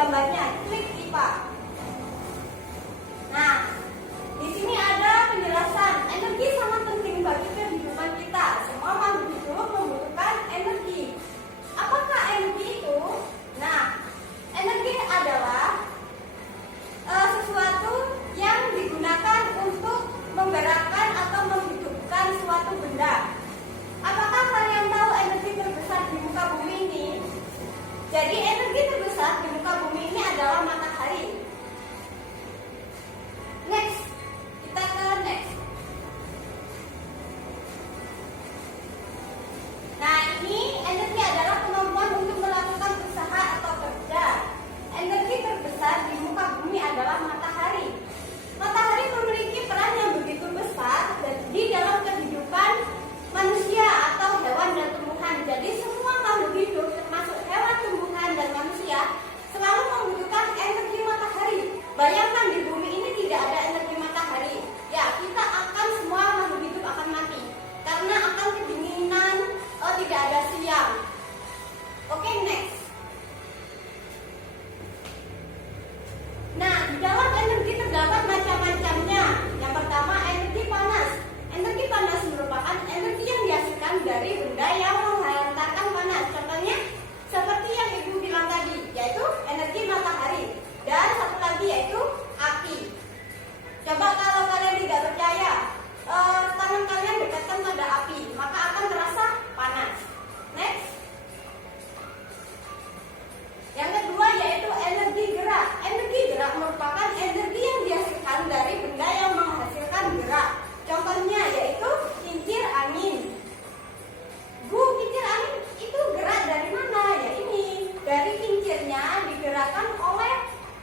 gambarnya, klik IPA. Nah, di sini ada penjelasan energi sangat penting bagi kehidupan kita. Semua makhluk hidup membutuhkan energi. Apakah energi itu? Nah, energi adalah sesuatu yang digunakan untuk menggerakkan atau menghidupkan suatu benda. Apakah kalian tahu energi terbesar di muka bumi ini? Jadi energi terbesar di muka bumi ini adalah matahari. Next, kita ke next. Nah, ini energi adalah kemampuan untuk melakukan usaha atau kerja. Energi terbesar di muka bumi adalah matahari. Matahari memiliki peran yang begitu besar di dalam kehidupan manusia atau hewan dan tumbuhan. Jadi semua makhluk hidup termasuk hewan, tumbuhan, dan manusia selalu membutuhkan energi matahari. Bayangkan di bumi ini tidak ada energi matahari, ya kita akan semua makhluk hidup akan mati karena akan kedinginan, tidak ada siang. Oke, next. Nah, di dalam energi terdapat macam-macamnya. Yang pertama, energi panas. Energi panas merupakan energi yang dihasilkan dari benda yang menghantarkan panas. Contohnya seperti yang Ibu bilang tadi, yaitu energi matahari. Dan satu lagi yaitu api. Coba kalau kalian tidak percaya, tangan kalian dekatkan pada api, maka akan terasa panas. Next. Yang kedua yaitu energi gerak. Energi gerak merupakan energi yang dihasilkan dari benda yang menghasilkan gerak. Contohnya yaitu kincir angin. Bu, kincir angin itu gerak dari mana? Ya ini, dari kincirnya digerakkan oleh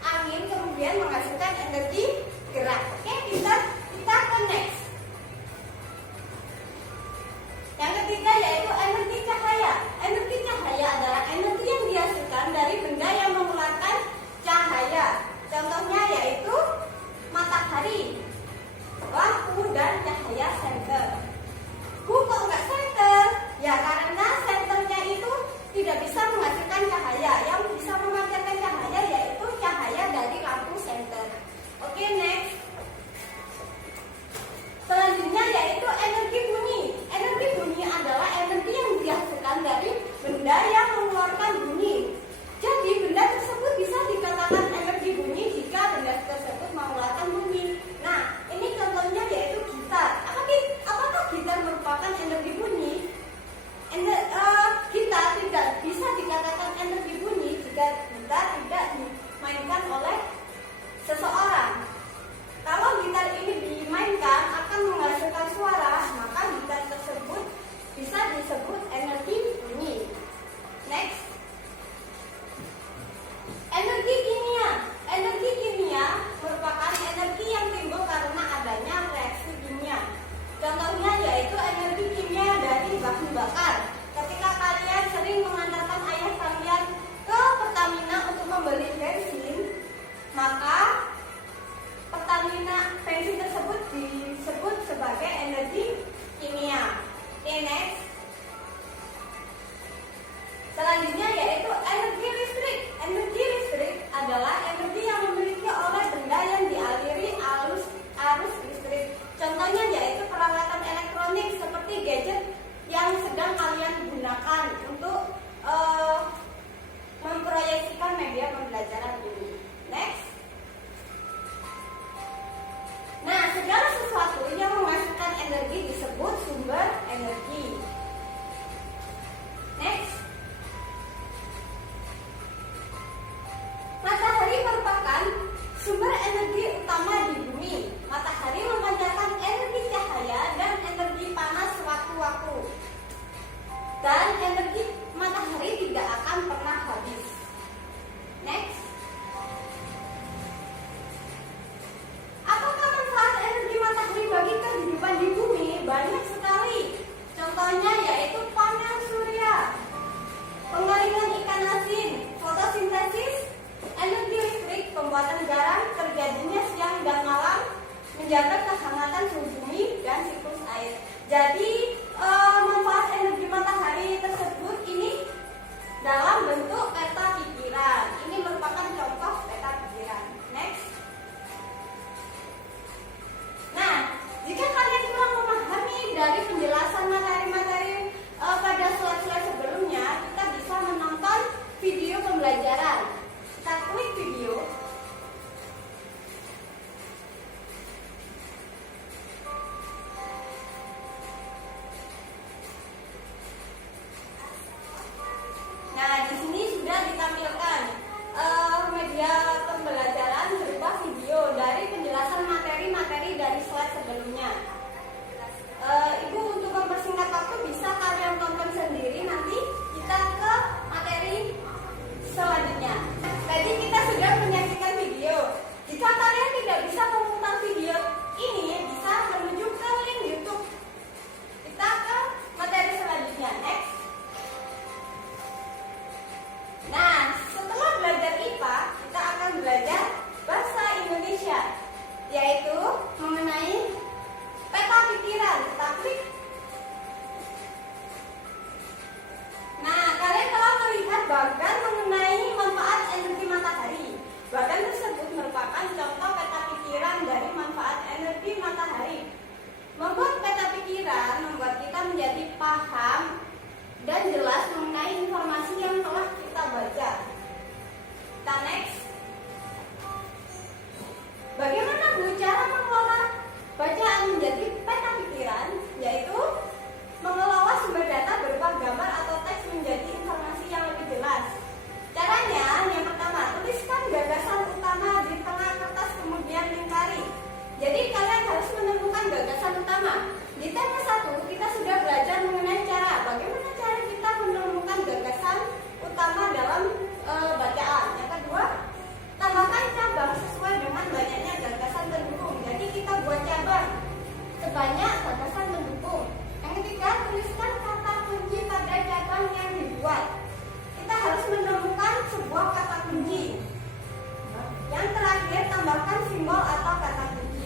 angin kemudian menghasilkan energi gerak. Oke, kita ke next. Yang ketiga yaitu energi cahaya. Energi cahaya adalah energi yang dihasilkan dari benda yang mengeluarkan cahaya. Contohnya yaitu matahari, lampu, dan cahaya senter. Bu, kok nggak senter? Ya karena senternya itu tidak bisa menghasilkan cahaya. Yang bisa memancarkan cahaya yaitu cahaya dari lampu senter. Oke, next. Selanjutnya yaitu energi bunyi. Energi bunyi adalah energi yang dihasilkan dari benda yang mengeluarkan bunyi. Jadi benda tersebut bisa dikatakan energi bunyi jika benda tersebut mengeluarkan bunyi. Nah, ini contohnya yaitu gitar. Apakah gitar merupakan energi bunyi? Gitar tidak bisa dikatakan energi bunyi jika gitar tidak dimainkan oleh seseorang. Kalau gitar ini dimainkan akan menghasilkan suara, maka gitar tersebut bisa disebut energi bunyi. Next. Energi kimia. Energi kimia merupakan energi yang timbul karena adanya reaksi kimia. Contohnya yaitu energi kimia dari bahan bakar. Ketika kalian sering mengantarkan ayah kalian ke Pertamina untuk membeli bensin, maka bensin tersebut disebut sebagai energi kimia. Oke, next. Selanjutnya yaitu energi listrik. Energi listrik adalah energi yang memiliki oleh benda yang dialiri arus listrik. Contohnya yaitu peralatan elektronik seperti gadget yang sedang kalian gunakan untuk memproyeksikan media pembelajaran ini. Next. Nah, segala sesuatu yang menghasilkan energi disebut sumber energi. Next. Matahari merupakan sumber energi utama di bumi. Matahari memancarkan energi cahaya dan energi panas sewaktu-waktu. Dan energi matahari tidak akan pernah habis. Next. Apakah manfaat energi matahari bagi kehidupan di bumi? Banyak sekali. Contohnya yaitu panel surya, pengeringan ikan asin, fotosintesis, energi listrik, pembuatan garam, terjadinya siang dan malam, menjaga kehangatan suhu bumi, dan siklus air. Jadi manfaat energi matahari tersebut ini dalam bentuk peta pikiran. Ini merupakan contoh klik. Nah, kalian telah melihat bagan mengenai manfaat energi matahari. Bagan tersebut merupakan contoh peta pikiran dari manfaat energi matahari. Membuat peta pikiran membuat kita menjadi paham dan jelas mengenai informasi yang telah kita baca. Kita next. Bagaimana cara mengelola bacaan menjadi peta pikiran? Yaitu mengelola sumber data berupa gambar atau teks menjadi informasi yang lebih jelas. Caranya, yang pertama, tuliskan gagasan utama di tengah kertas kemudian lingkari. Jadi kalian harus menemukan gagasan utama. Di tema 1 kita sudah belajar mengenai bagaimana cara kita menemukan gagasan utama dalam bacaan. Yang kedua, tambahkan cabang sesuai dengan banyaknya gagasan pendukung. Jadi kita buat cabang sebanyak gagasan pendukung. Yang ketiga, tuliskan kata kunci pada cabang yang dibuat. Kita harus menemukan sebuah kata kunci. Yang terakhir, tambahkan simbol atau kata kunci.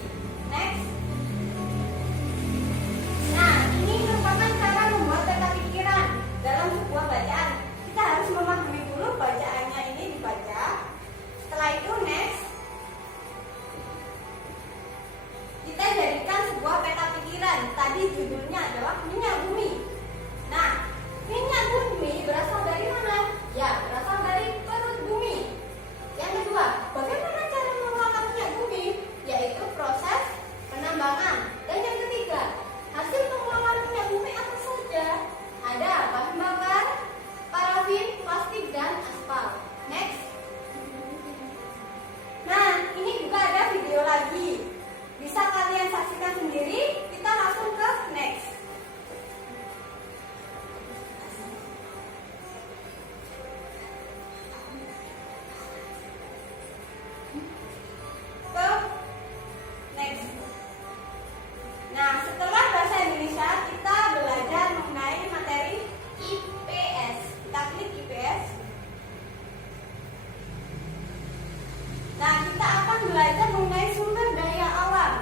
Next. Nah, ini merupakan cara membuat peta pikiran dalam sebuah bacaan. Kita harus memahami dulu bacaannya ini dibaca. Setelah itu, next. Kita jadikan sebuah peta pikiran. Tadi judulnya adalah minyak bumi. Nah, minyak bumi berasal dari mana? Ya, berasal dari perut bumi. Yang kedua, bagaimana cara mengelola minyak bumi? Yaitu proses penambangan. Dan yang ketiga, hasil pengelolaan minyak bumi apa saja? Ada bahan bakar, parafin, plastik, dan aspal. Next. Nah, ini juga ada video lagi. Bisa kalian saksikan sendiri. Kita langsung ke next. Nah, setelah bahasa Indonesia, kita belajar mengenai materi IPS. Kita klik IPS. Nah, kita akan belajar mengenai sumber daya alam.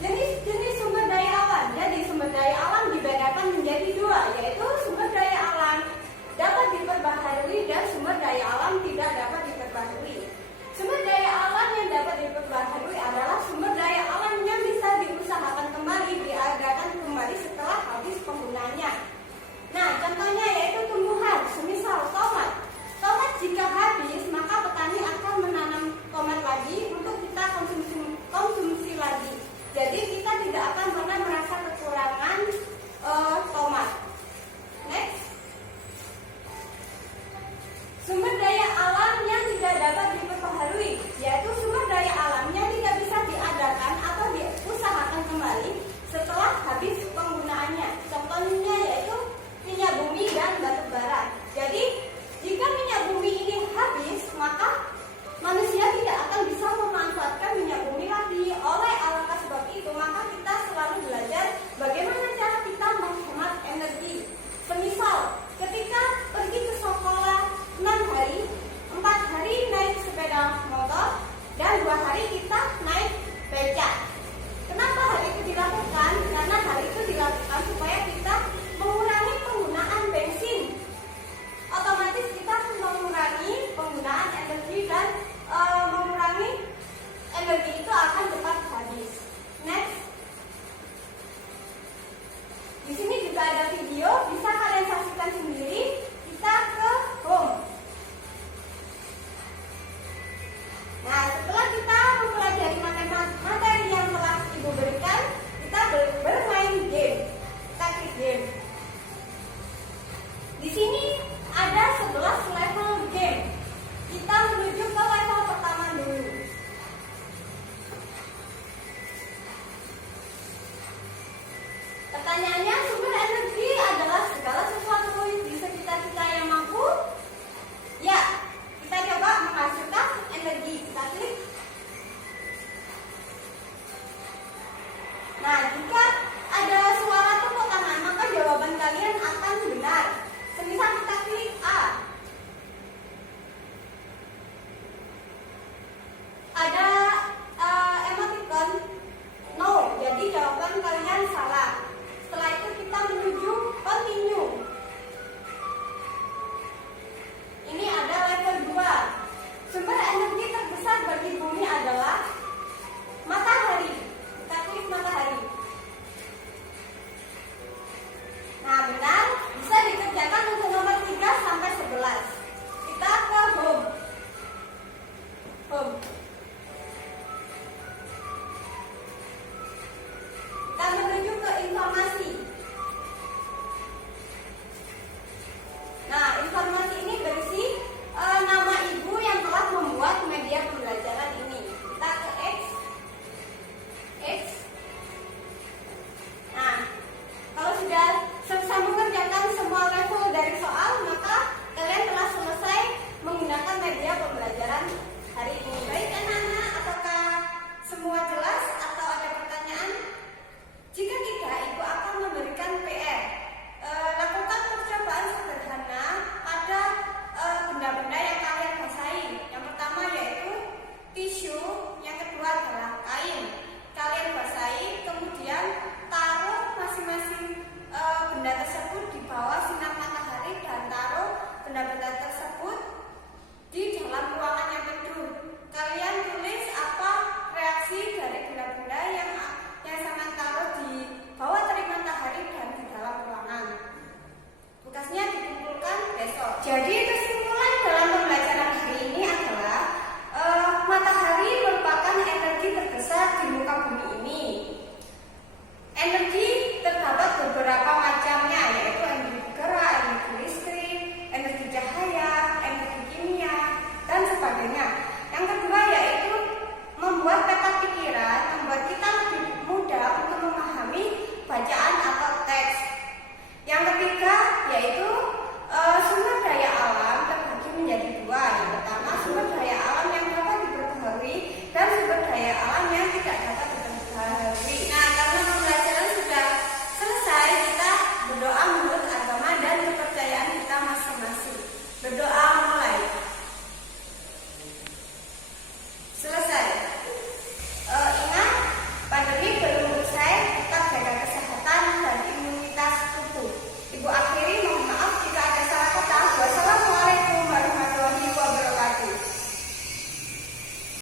Jenis-jenis sumber daya alam. Jadi, sumber daya alam dibedakan menjadi dua, yaitu sumber daya alam dapat diperbaharui dan sumber daya alam tidak dapat diperbaharui. Sumber daya alam yang dapat diperbaharui adalah sumber daya alam yang bisa diusahakan kembali, diadakan kembali setelah habis penggunaannya. Nah, contohnya yaitu tumbuhan, semisal tomat. Tomat jika habis, maka petani akan menanam tomat lagi untuk kita konsumsi lagi. Jadi kita tidak akan pernah merasa kekurangan tomat. Next. Sumber daya alam yang tidak dapat diperbaharui, yaitu sumber daya alam yang tidak bisa diadakan atau diusahakan kembali setelah habis penggunaannya. Contohnya yaitu minyak bumi dan batu bara. Jadi, jika minyak bumi ini habis, maka manusia tidak akan bisa memanfaatkan minyak bumi lagi. Oleh alangkah sebab itu, maka kita selalu belajar bagaimana cara kita menghemat energi. Semisal, ketika pergi ke sekolah 6 hari, 4 hari naik sepeda motor, dan 2 hari kita naik becak. Kenapa hal itu dilakukan? Karena hal itu dilakukan supaya kita mengurangi penggunaan bensin. Otomatis kita mengurangi penggunaan energi dan mengurangi energi itu akan cepat habis. Next. Di sini juga ada video, bisa kalian saksikan sendiri. Kita ke home. Nah, setelah kita mempelajari materi yang telah Ibu berikan, kita bermain game. Kita klik game. Di sini ada 11 level game. Kita menuju ke level pertama dulu. Pertanyaannya,